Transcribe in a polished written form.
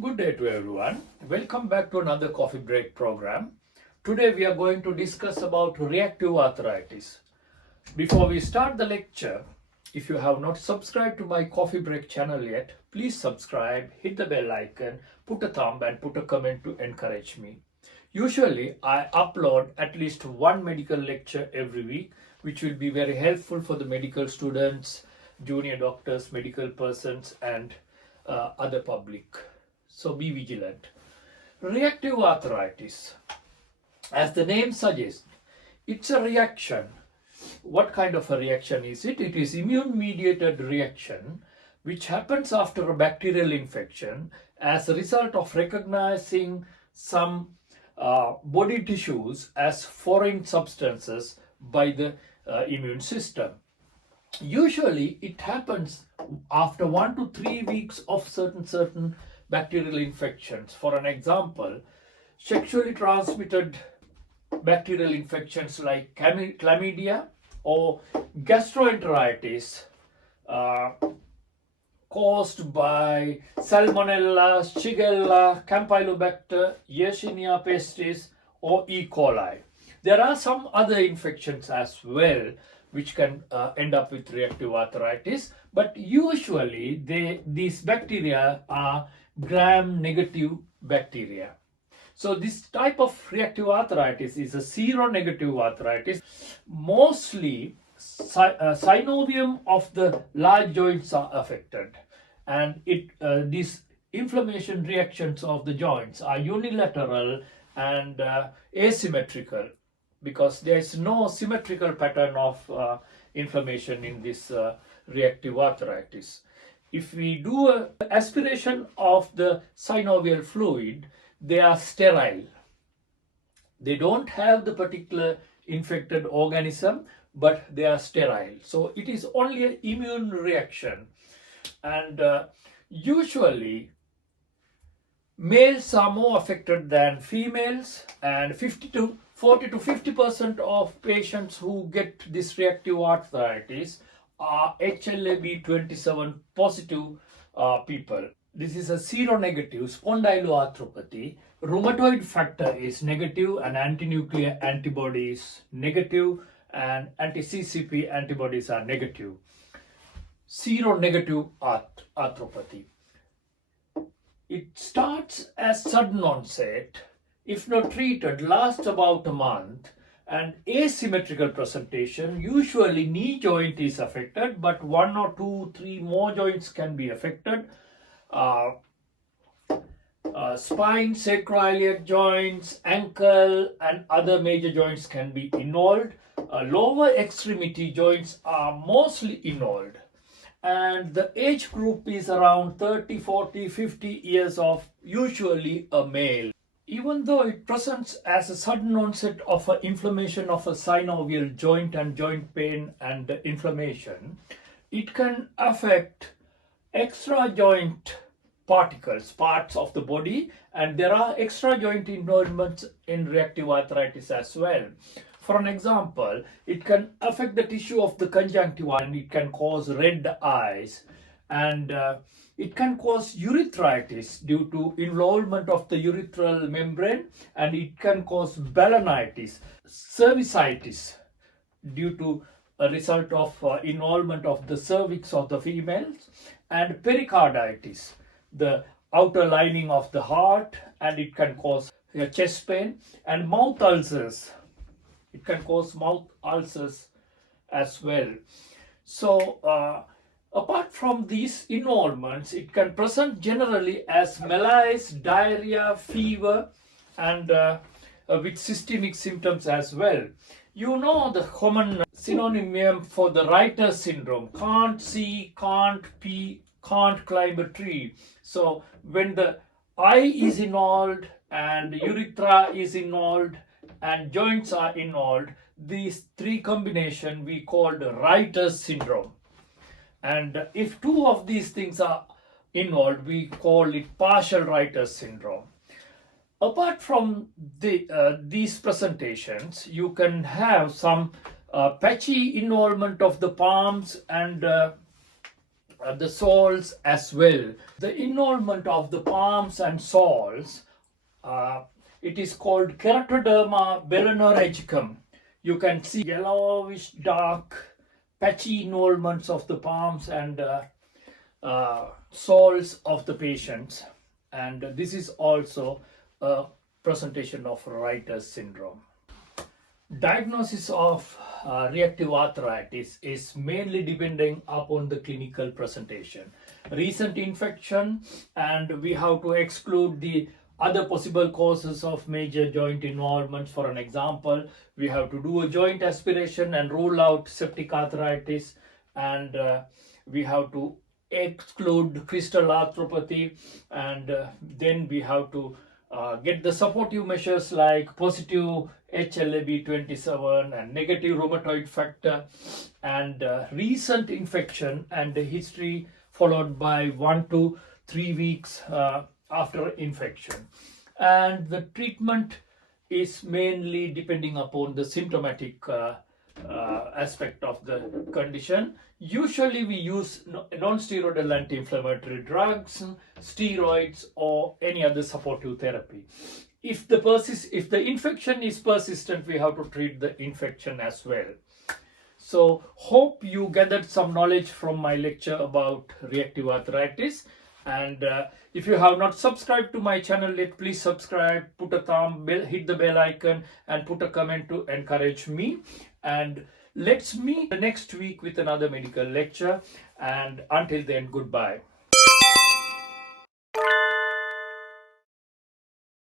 Good day to everyone. Welcome back to another coffee break program. Today we are going to discuss about reactive arthritis. Before we start the lecture, if you have not subscribed to my coffee break channel yet, please subscribe, hit the bell icon, put a thumb and put a comment to encourage me. Usually I upload at least one medical lecture every week, which will be very helpful for the medical students, junior doctors, medical persons and other public. So be vigilant. Reactive arthritis, as the name suggests, it's a reaction. What kind of a reaction is it? It is immune mediated reaction which happens after a bacterial infection as a result of recognizing some body tissues as foreign substances by the immune system. Usually it happens after 1 to 3 weeks of certain bacterial infections. For an example, sexually transmitted bacterial infections like chlamydia or gastroenteritis caused by Salmonella, Shigella, Campylobacter, Yersinia pestis or E. coli. There are some other infections as well which can end up with reactive arthritis, but usually these bacteria are gram-negative bacteria. So this type of reactive arthritis is a seronegative arthritis. Mostly synovium of the large joints are affected, and these inflammation reactions of the joints are unilateral and asymmetrical, because there is no symmetrical pattern of inflammation in this reactive arthritis. If we do an aspiration of the synovial fluid, they are sterile. They don't have the particular infected organism, but they are sterile. So it is only an immune reaction. And usually males are more affected than females, and 40 to 50% of patients who get this reactive arthritis are HLA-B27 positive people. This is a seronegative spondyloarthropathy. Rheumatoid factor is negative and anti-nuclear antibodies negative, and anti-CCP antibodies are negative. Seronegative arthropathy. It starts as sudden onset, if not treated, lasts about a month, and asymmetrical presentation. Usually knee joint is affected, but 1 or 2, 3 more joints can be affected. Spine, sacroiliac joints, ankle and other major joints can be involved. Lower extremity joints are mostly involved, and the age group is around 30, 40, 50 years of usually a male. Even though it presents as a sudden onset of an inflammation of a synovial joint and joint pain and inflammation, it can affect extra joint particles, parts of the body, and there are extra joint involvements in reactive arthritis as well. For an example, it can affect the tissue of the conjunctiva and it can cause red eyes, and it can cause urethritis due to involvement of the urethral membrane, and it can cause balanitis, cervicitis due to a result of involvement of the cervix of the females, and pericarditis, the outer lining of the heart, and it can cause chest pain, and mouth ulcers. It can cause mouth ulcers as well. So apart from these involvements, it can present generally as malaise, diarrhea, fever, and with systemic symptoms as well. You know the common synonym for the writer's syndrome: can't see, can't pee, can't climb a tree. So when the eye is involved and urethra is involved and joints are involved, these three combination we called writer's syndrome. And if two of these things are involved, we call it partial writer's syndrome. Apart from these presentations, you can have some patchy involvement of the palms and the soles as well. The involvement of the palms and soles, uh, it is called Keratoderma belonorhegicum. You can see yellowish dark patchy involvements of the palms and soles of the patients, and this is also a presentation of writer's syndrome. Diagnosis of reactive arthritis is mainly depending upon the clinical presentation, recent infection, and we have to exclude the other possible causes of major joint involvement. For an example, we have to do a joint aspiration and rule out septic arthritis, and we have to exclude crystal arthropathy, and then we have to get the supportive measures like positive HLA-B27 and negative rheumatoid factor, and recent infection and the history followed by 1 to 3 weeks after infection. And the treatment is mainly depending upon the symptomatic aspect of the condition. Usually we use non-steroidal anti-inflammatory drugs, steroids, or any other supportive therapy. If the infection is persistent, we have to treat the infection as well. So hope you gathered some knowledge from my lecture about reactive arthritis. And if you have not subscribed to my channel yet, please subscribe, put a thumb, hit the bell icon, and put a comment to encourage me. And let's meet next week with another medical lecture. And until then, goodbye.